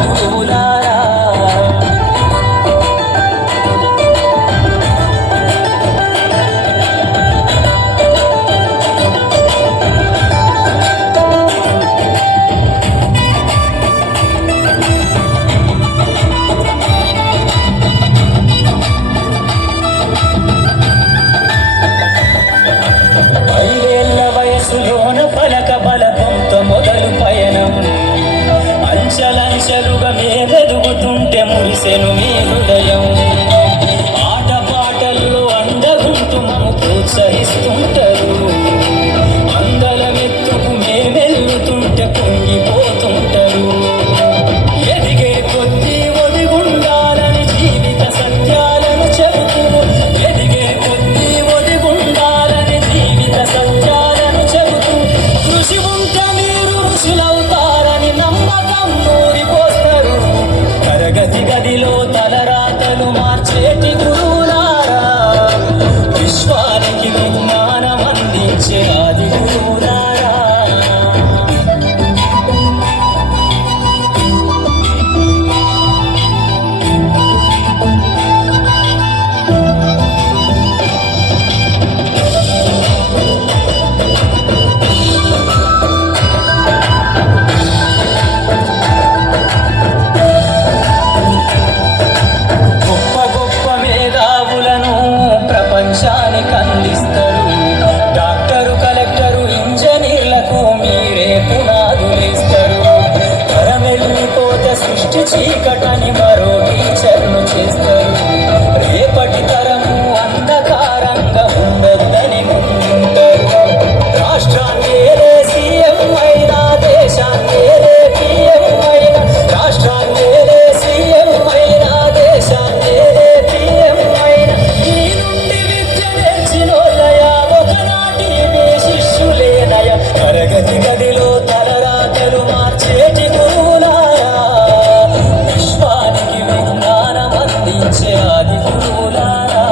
గురువులారా. ఫలక బలపంతో మొదలు పయనం అంచలంచలుగా మేమెదుగుతుంటే మురిసెను మీ హృదయం. ఆట పాటల్లో అండగుంటూ మము ప్రోత్సహిస్తుంటారు. అందలమెత్తుకు మేమెల్లుతుంటే పొంగిపోతుంటారు. ఎదిగే కొద్దీ ఒదిగుండాలని జీవిత సత్యాలను చెబుతూ ఎదిగే కొద్దీ ఒదిగుండాలని జీవిత సత్యాలను చెబుతూ కృషి ఉంటే మీరు ఋషులవుతారని నమ్మకం నూరిపోస్తారు. తరగతి గదిలో తలరాతలు మార్చేటి గురువులారా, విశ్వానికి విజ్ఞానం అందించే ఆది గురువులారా. ప్రపంచానికి అందిస్తారు. డాక్టరు, కలెక్టరు, ఇంజనీర్లకు మీరే పునాదులేస్తారు. తరమెల్లిపోతే సృష్టి చీకటని మరో టీచర్ను చేస్తారు. రేపటి తరము అంధకారంగా ఉండొద్దని ముందుంటారు. రాష్ట్రాన్ని ఏలే సీఎం అయినా, దేశాన్ని ఏలే పిఎం అయినా, రాష్ట్రాన్ని ఏలే సీఎం అయినా, దేశాన్ని ఏలే పిఎం అయినా ఒకనాటి మీ శిష్యులేనయ. తరగతి గదిలో తలరాతలు మార్చేటి గురువులారా, విశ్వానికి విజ్ఞానం అందించే ఆది గురువులారా.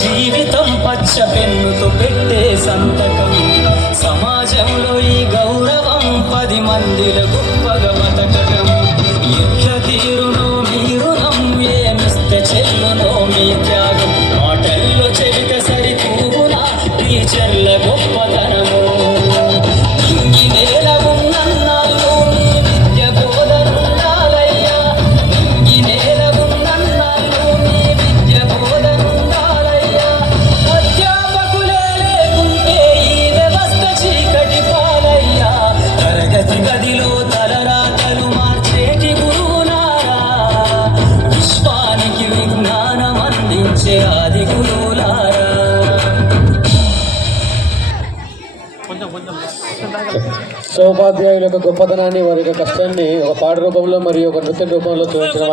జీవితం పచ్చ పెన్నుతో పెట్టే సంతకం. సమాజంలో ఈ గౌరవం 10 మందిల గొప్పగా బతకడం. ఎట్ల తీరునో మీ రుణం, ఏమిస్తే చెల్లునో మీ త్యాగం. మాటల్లో చెబితే సరితూగునా టీచర్ల గొప్పతనము. ఇంగి నేల ఉన్నన్నాళ్ళు మీ విద్య బోధనుండాలయ్యా. ఇంగి నేల ఉన్నన్నాళ్ళు మీ విద్య బోధనుండాలయ్యా. అధ్యాపకులే లేకుంటే ఈ వ్యవస్థ చీకటి పాలయ్యా. తరగతి గదిలో తలరాతలు మార్చేటి గురువులారా, విశ్వానికి విజ్ఞానం అందించే ఆది గురువులారా. సో ఉపాధ్యాయుల యొక్క గొప్పతనాన్ని, వారి యొక్క కష్టాన్ని ఒక పాట రూపంలో మరియు ఒక నృత్య రూపంలో చూపించడం